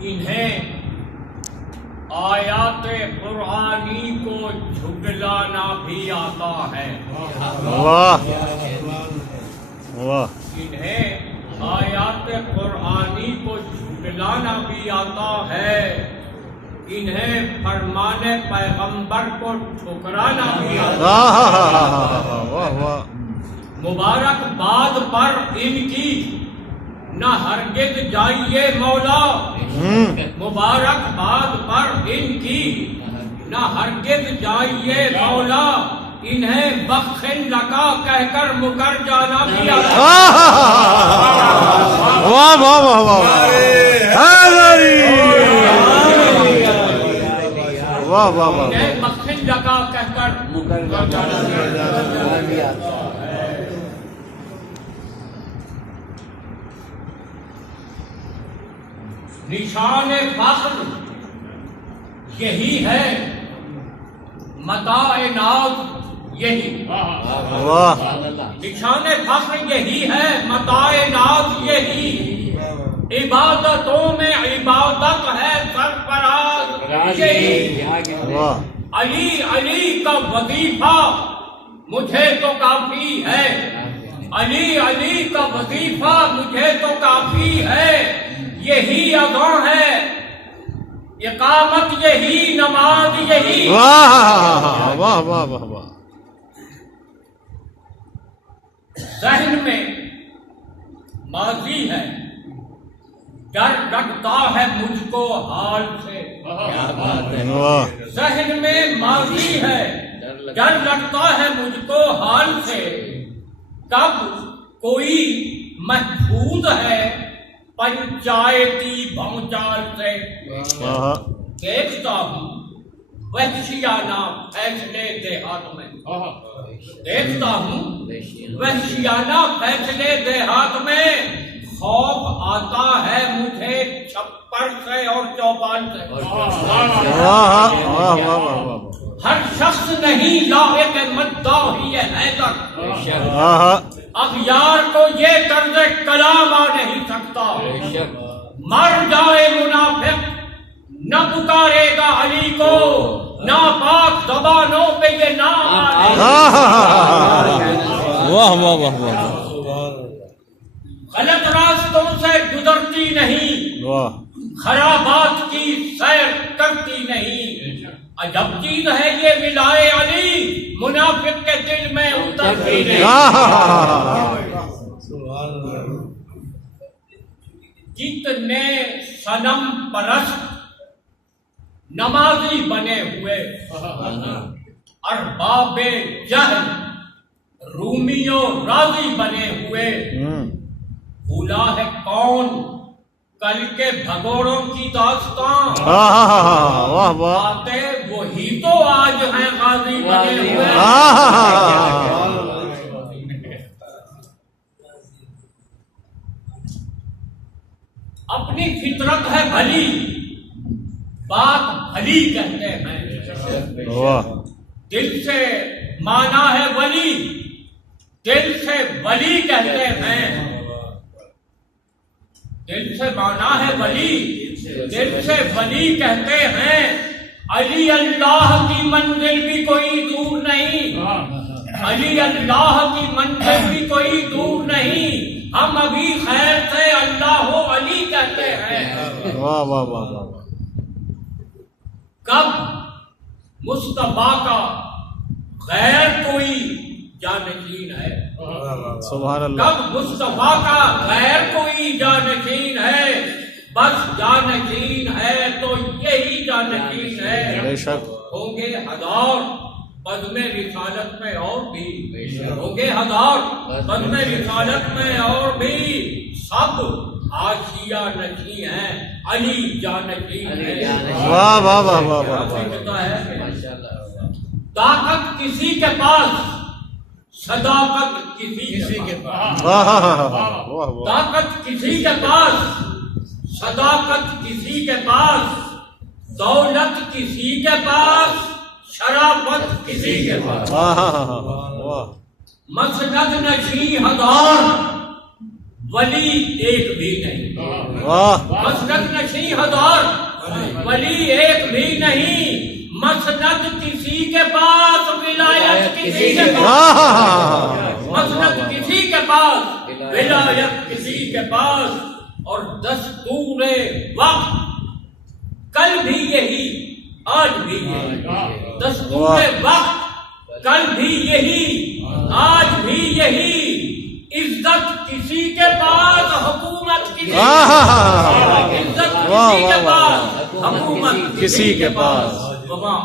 انہیں آیات قرآنی کو جھٹلانا بھی آتا ہے۔ واہ واہ، انہیں آیات قرآنی کو جھٹلانا بھی آتا ہے، انہیں فرمان پیغمبر کو ٹھکرانا بھی آتا ہے۔ واہ واہ، مبارکباد پر ان کی نہ ہرگز جائیے مولا، مبارکباد پر ان کی نہ ہرگز جائیے مولا، انہیں بخشن لگا کہہ کر مکر جانا بھی آتا واہ واہ واہ واہ، واہ واہ واہ، انہیں بخشن لگا کہہ کر مکر جانا بھی آتا ہے۔ نشان فخر یہی ہے، متاع ناز یہی، واہ، نشان فخر یہی ہے، متاع ناز یہی، عبادتوں میں عبادت ہے سرفراز یہی، واہ، علی علی کا وظیفہ مجھے تو کافی ہے، علی علی کا وظیفہ مجھے تو کافی ہے، یہی اذان ہے، اقامت یہی، نماز یہی، واہ واہ واہ واہ واہ، ذہن میں ماضی ہے، ڈر لگتا ہے مجھ کو حال سے، واہ، ذہن میں ماضی ہے، ڈر لگتا ہے مجھ کو حال سے، کب کوئی محفوظ ہے پنچایتی بھونچال سے، دیکھتا ہوں وحشیانہ فیصلے دیہات میں، دیکھتا ہوں وحشیانہ فیصلے دیہات میں، خوف آتا ہے مجھے چھپر سے اور چوپان سے، واہ واہ واہ واہ، ہر شخص نہیں لائق مداحی حیدر، اغیار کو یہ طرز کلام آ نہیں سکتا، مر جائے منافق نہ پکارے گا علی کو، ناپاک زبانوں پہ یہ نام آنے، واہ واہ واہ واہ، غلط راستوں سے گزرتی نہیں، واہ، خرابات کی سیر کرتی نہیں، عجب چیز ہے یہ ملائے علی، منافق کے دل میں اترتی نہیں، جتنے صنم پرست نمازی بنے ہوئے، ارباب جہل رومیوں راضی بنے ہوئے، بھولا ہے کون کل کے بھگوڑوں کی داستان، واہ واہ، باتیں وہی تو آج ہیں غازی بنے ہوئے، اپنی فطرت ہے بھلی، بات بھلی کہتے ہیں، واہ، دل سے مانا ہے ولی، دل سے ولی کہتے ہیں، دل سے مانا ہے ولی، دل سے ولی کہتے ہیں، علی اللہ کی منزل بھی کوئی دور نہیں، علی اللہ کی منزل بھی کوئی دور نہیں، ہم ابھی خیر سے اللہ علی کہتے ہیں، واہ واہ واہ واہ، کب مصطفیٰ کا غیر کوئی جانشین ہے، سبحان اللہ، کب مصطفیٰ کا غیر کوئی جانشین ہے، بس جانشین ہے تو یہی جانشین ہے، بے شک، ہوں گے ہزار بزم رسالت میں اور بھی، ہوں گے ہزار بزم رسالت میں اور بھی، سب حاشیہ نشین ہیں، علی جانشین ہے، واہ واہ واہ واہ واہ، طاقت کسی کے پاس، صداقت کسی کے پاس، طاقت کسی کے پاس، صداقت کسی کے پاس، دولت کسی کے پاس، شرافت کسی کے پاس، مسند نشین ہزار ولی ایک بھی نہیں. واہ مسند نشین ہزار، ولی ایک بھی نہیں. مسند کسی کے پاس، ولایت کسی کے پاس. مسند کسی کے پاس، ولایت کسی کے پاس. اور دستور وقت کل بھی یہی، آج بھی یہی. دستور وقت کل بھی یہی، آج بھی یہی. عزت کسی کے پاس، حکومت کسی کے پاس. عزت کسی کے پاس، حکومت کسی کے پاس. وما